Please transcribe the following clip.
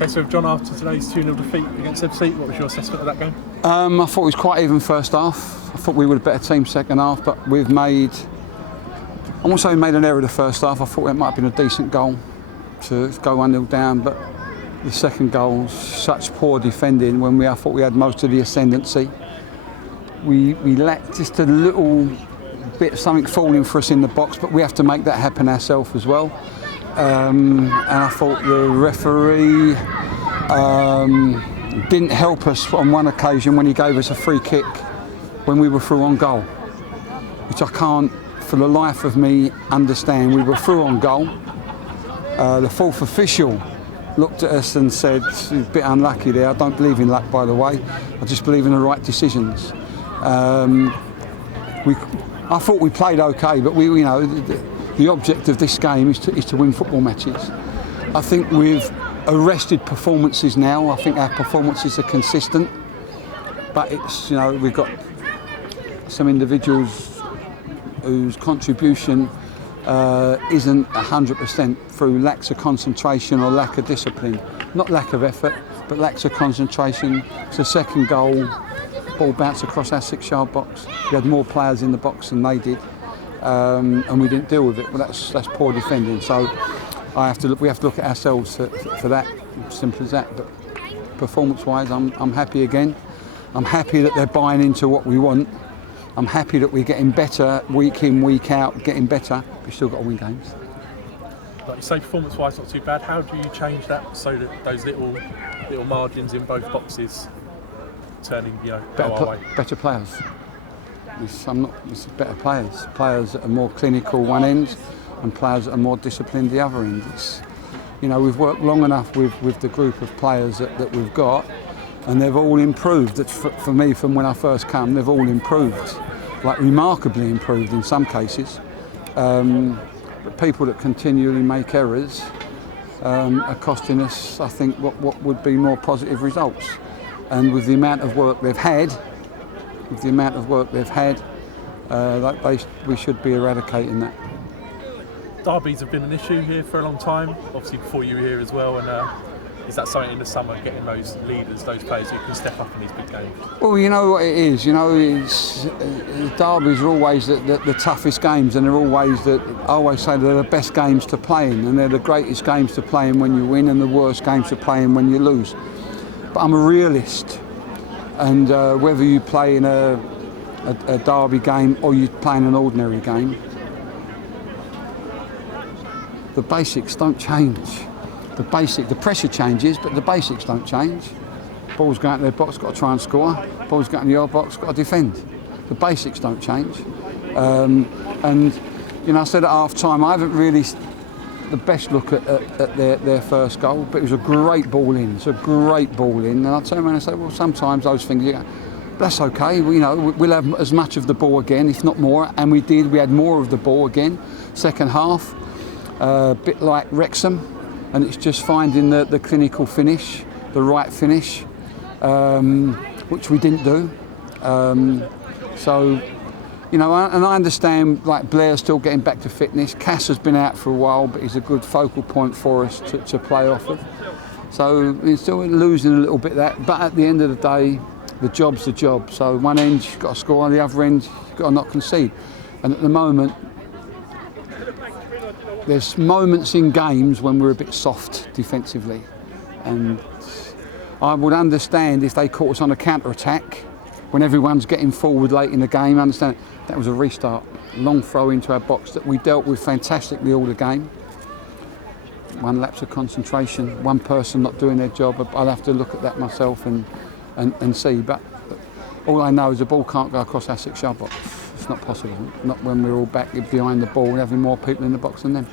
Okay, so we've gone after today's 2-0 defeat against Ebbsfleet. What was your assessment of that game? I thought it was quite even first half. I thought we were a better team second half, but we've made, I won't say we made an error the first half. I thought it might have been a decent goal to go 1-0 down, but the second goal, such poor defending when I thought we had most of the ascendancy. We lacked just a little bit of something falling for us in the box, but we have to make that happen ourselves as well. And I thought the referee didn't help us on one occasion when he gave us a free kick when we were through on goal, which I can't for the life of me understand. We were through on goal. The fourth official looked at us and said, "It's a bit unlucky there." I don't believe in luck, by the way. I just believe in the right decisions. I thought we played okay, but the object of this game is to win football matches. I think we've arrested performances now. I think our performances are consistent, but it's we've got some individuals whose contribution isn't 100% through lack of concentration or lack of discipline. Not lack of effort, but lack of concentration. It's a second goal, ball bounced across our 6-yard box. We had more players in the box than they did, and we didn't deal with it. Well, that's poor defending. So we have to look at ourselves for that. Simple as that. But performance-wise, I'm happy again. I'm happy that they're buying into what we want. I'm happy that we're getting better week in, week out, getting better. We've still got to win games. Like you say, performance-wise, not too bad. How do you change that so that those little margins in both boxes turning, go our way? Better players. It's better players. Players that are more clinical one end, and players that are more disciplined the other end. We've worked long enough with the group of players that we've got, and they've all improved. For me, from when I first came, they've all improved, like remarkably improved in some cases. But people that continually make errors are costing us, I think, what would be more positive results. And with the amount of work they've had, we should be eradicating that. Derbies have been an issue here for a long time, obviously before you were here as well, and is that something in the summer, getting those leaders, those players who can step up in these big games? Well, you know what it is, derbies are always the toughest games, and they're always I always say they're the best games to play in, and they're the greatest games to play in when you win and the worst games to play in when you lose. But I'm a realist, and whether you play in a derby game or you play in an ordinary game, the basics don't change. The pressure changes, but the basics don't change. Ball's going to their box, got to try and score. Ball's going to your box, got to defend. The basics don't change. I said at half time, I haven't really the best look at their first goal, but it was a great ball in. It's a great ball in, and I turn around and say, well, sometimes those things, that's okay. We'll have as much of the ball again, if not more, and we did. We had more of the ball again. Second half, a bit like Wrexham, and it's just finding the clinical finish, the right finish, which we didn't do. And I understand, like, Blair's still getting back to fitness. Cass has been out for a while, but he's a good focal point for us to play off of. So we're still losing a little bit of that, but at the end of the day, the job's the job. So one end you've got to score, on the other end you've got to not concede. And at the moment, there's moments in games when we're a bit soft defensively, and I would understand if they caught us on a counter-attack when everyone's getting forward late in the game. I understand that was a restart, long throw into our box that we dealt with fantastically all the game. One lapse of concentration, one person not doing their job. I'll have to look at that myself and see, but all I know is the ball can't go across our 6-yard box. It's not possible, not when we're all back behind the ball having more people in the box than them.